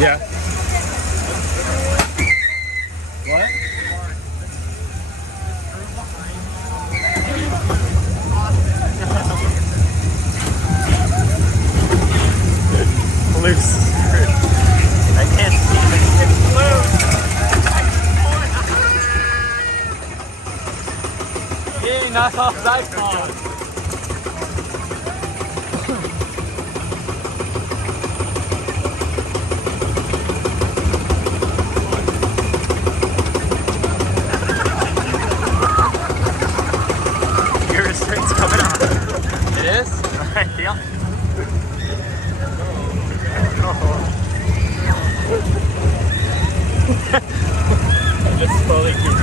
Yeah. What? Loose. I can't see it. It's loose. Yay, knock off his icon. Your restraint's coming off. It is? Yeah. Just slowly keep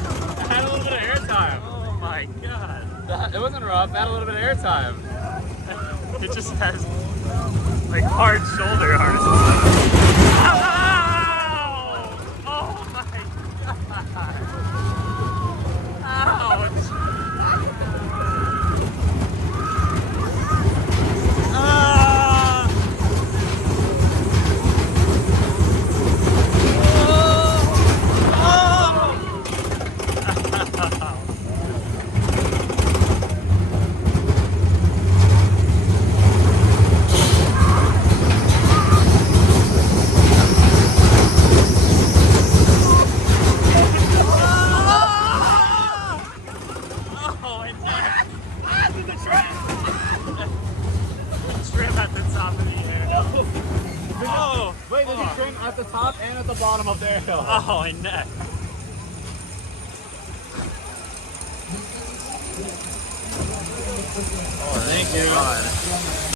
I had a little bit of airtime. Oh my god. It wasn't rough. I had a little bit of airtime. It just has like hard shoulder harnesses. Ow! Oh my god. Ouch. Wait, there's a trim at the top and at the bottom of the airhill. Oh, my neck. Oh, thank you.